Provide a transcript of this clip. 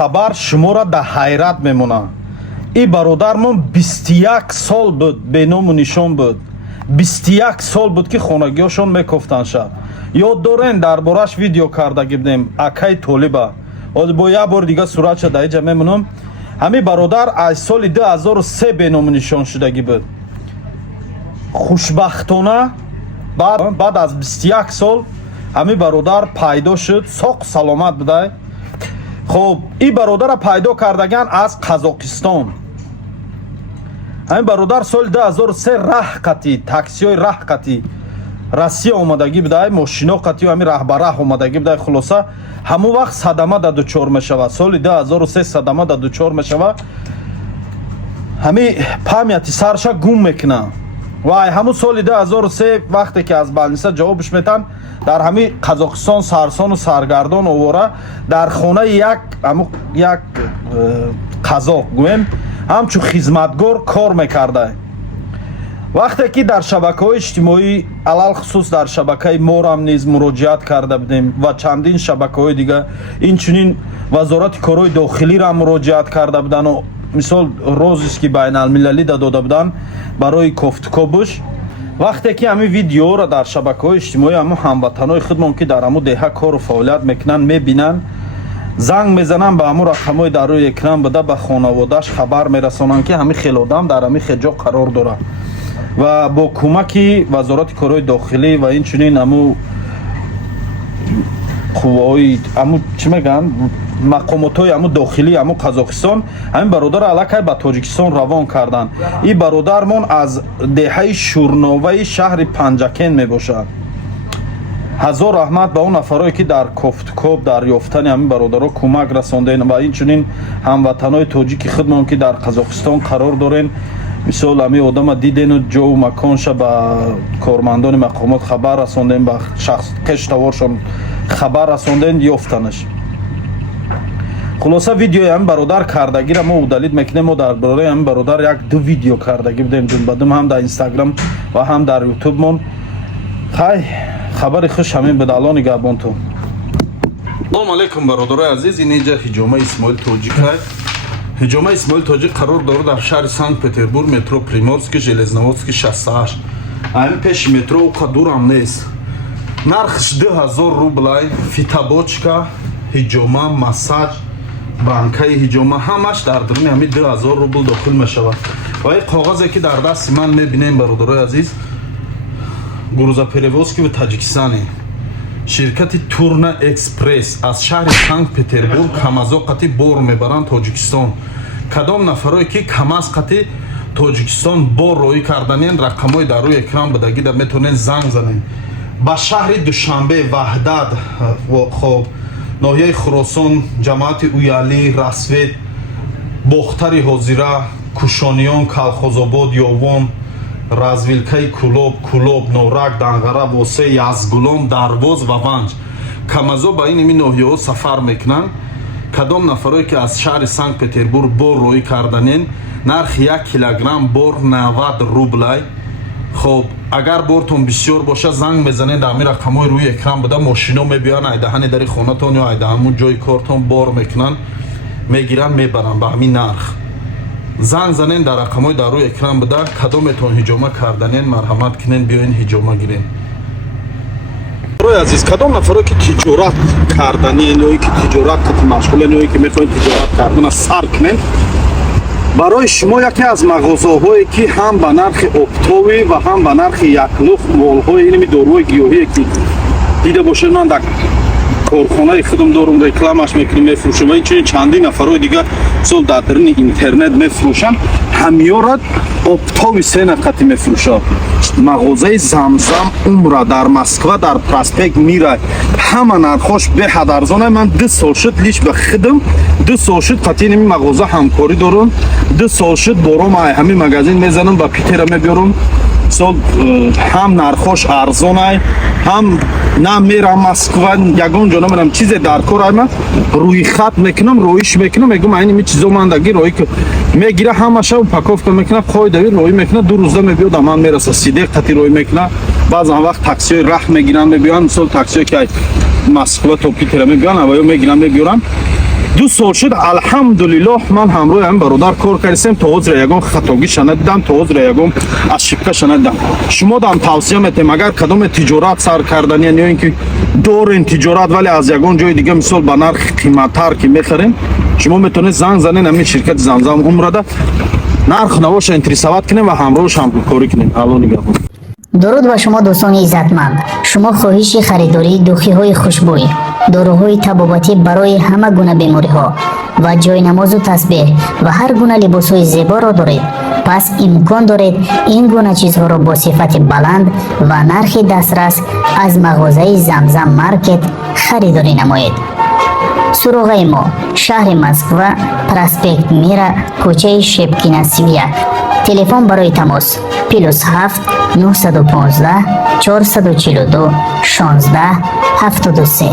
хабар шуморо да ҳайрат мемонад. ин бародармон 21 сол буд, беному нишон буд. 21 сол буд ки хонагиҳошон мекуфтанд шаб. ёд дорен дар бораш видео кардаги будем акай толиба. бо як бор дига суратша дар иҷа мемонам. ҳамин бародар аз соли 2003 беному нишон шудаги буд. хушбахтона баъд аз 21 сол ҳамин бародар пайдо шуд, соқ саломат будай. хуб ин бародарро пайдо кардаган аз қазоқистон. ҳамин бародар соли 2003 раҳ қатӣ, таксиҳои раҳ қатӣ Россия омадаги будай, мошино қатӣ ҳамин раҳбараҳ омадаги будай. хулоса ҳамон вақт садама да дучор мешавад. соли 2003 садама да дучор мешавад. ҳамин памяти сарша гум мекунад. вай ҳамун соли 2003 вақте ки аз балниса ҷавобш метан дар ҳамин қазоқистон сарсону саргардон овора дар хонаи як қазоқ гӯем ҳамчун хизматгор кор мекарда. вақте ки дар шабакаҳои иҷтимоӣ алалхусус дар шабакаи морам низ муроҷиат карда будем ва чандин шабакаҳои дига инчунин вазорати корҳои дохилиро муроҷиат карда будану мисол розист ки байналмилалӣ дода буданд барои кофтукобуш. вақте ки ҳамин видеоро дар шабакаҳои иҷтимоӣ ҳамун ҳамватанои худмон ки дар ҳамун деҳа кору фаъолият мекунанд мебинанд, занг мезананд ба ҳамун рақамҳои дар рӯи экран буда ба хонаводааш хабар мерасонанд ки ҳамин хел одам дар ҳамин хел ҷо қарор дорад ва бо кӯмаки вазорати корҳои дохилӣ ва инчунин ҳамун қувваҳои ҳамун чӣ мегӯянд мақомотҳои ҳамун дохилии ҳамун қазоқистон ҳамин бародарро аллакай ба тоҷикистон равон карданд. ин бародармон аз деҳаи шурноваи шаҳри панҷакен мебошад. ҳазор раҳмат ба он нафарое ки дар кофтукоб дар ёфтани ҳамин бародарҳо кӯмак расонден ва инчунин ҳамватанои тоҷики худмон ки дар қазоқистон қарор дорен. мисол ҳамин одама дидену ҷову маконша ба кормандони мақомот хабар расонден, ба кештаворшон хабар расонден, ёфтанаш. хулоса видеои ҳамин бародар кардагиро мо удалид мекунем. мо дар бораи ҳамин бародар як ду видео кардаги будем дунбадум ҳам дар инстаграм ва ҳам дар ютубмон. хай хабари хуш ҳамин буд. алло нигаҳбонтон. салому алайкум бародарои азиз. ин иҷа ҳиҷома исмоил тоҷик ҳаст. ҳиҷома исмоил тоҷик қарор дорад дар шаҳри санкт петербург, метро приморский, железноводский 68. ҳамин пеши метро уқа дурам нест. нархш 2000 рублай. фитобочка, ҳиҷома, массаж, банкаи ҳиҷома ҳамаш дар дуруни ҳамин 2000 рубл дохил мешавад. ва ин коғазе ки дар дасти ман мебинем бародарои азиз, грузоперевозки ва таҷикистане ширкати турна экспресс аз шаҳри санкт петербург камазоқати бор мебаранд тоҷикистон. кадом нафарое ки камазқати тоҷикистон бор роӣ карданен, рақамҳои дар рӯи экран будагида метавонен занг занен. ба шаҳри душанбе, ваҳдат, хоб ноҳияи хуросон, ҷамоати уялӣ, расвед, бохтари ҳозира, кушониён, калхозобод, ёвон, развилкаи кулоб, норак, данғара, восе, язгулом, дарвоз ва ванҷ камазо ба ин ноҳияҳо сафар мекунанд. кадом нафарое ки аз шаҳри санкт петербург бор роӣ карданен, нархи 1 килограмм бор 90 рублай. хоб агар бортон бисёр боша занг мезанед ҳамин рақамҳои рӯи экран буда, мошино мебиёянд айдаҳани дари хонатон ё айдаҳамун ҷои кортон бор мекунанд, мегиранд мебаранд ба ҳамин нарх. занг занен дар рақамҳои дар рӯи экран буда. кадометон ҳиҷома карданен марҳамат кунен биёин ҳиҷома гирен. азиз, кадом нафаро ки тиҷорат карданен ё ки тиҷорат машғулен ё ки мехоҳед тиҷорат кардана сар кунен, барои шумо яке аз мағозаҳое ки ҳам ба нархи оптовӣ ва ҳам ба нархи яклух молҳои инми доруҳои гиёҳие ки дида бошед, ман дар корхонаи худам дорум, рекламаш мекунем, мефурӯшам ва инчунин чандин нафарои дига сол дар даруни интернет мефурӯшанд. ҳамёра оптови се нақати мефурӯшад. мағозаи замзам умра дар москва дар проспект мира ҳама нархош беҳад арзон. ман 2 сол шуд лиш ба худам 2 сол шуд қатъи ними мағоза ҳамкорӣ дорам. 2 сол шуд бором ҳамин магазин мезанам, ба питера мебиёрам. сол ҳам нархош арзон ай, ҳам на мерам москва ягон ҷо намерам чизе дар кор ай. ман рӯйхат мекунам, роиш мекунам, мегӯям айн ми чизо ман даги роӣ мегира, ҳамаша упаковка мекунам, қоидави роӣ мекунам. 2 рӯза мебиёд ман мераса, 3 дақиқати роӣ мекунам. баъзан вақт таксиҳои раҳ мегиранд мебиёранд, мисол таксиҳое ки москва то питера мебиёранд, аваё мегиранд мебиёранд. 2 сол шуд алҳамдулиллоҳ ман ҳамроҳи ҳамин бародар кор кардем то ҳозир ягон хатогӣ надидам, то ҳозир ягон ошибка надидам. Шумо дам тавсия метем агар кадоме тиҷорат сар кардан ё ин ки дорен тиҷорат вале аз ягон ҷои дига мисол ба нархи қиматтар ки мехарем, шумо метавонед занг занед ҳамин ширкати Замзам умрада нарх навоша интересоват кунем ва ҳамроҳш ҳамкорӣ кунем. Алло нигоҳбон. дуруд ба шумо дӯстони иззатманд. шумо хоҳиши харидории духиҳои хушбӯй, доруҳои табобатӣ барои ҳама гуна бемориҳо ва ҷойнамозу тасбеҳ ва ҳар гуна либосҳои зеборо доред? пас имкон доред ин гуна чизҳоро бо сифати баланд ва нархи дастрас аз мағозаи Замзам маркет харидорӣ намоед. суроғаи мо: шаҳри Москва, проспект Мира, кӯчаи Шепкина 31. телефон барои тамос +7 915 442 16 73.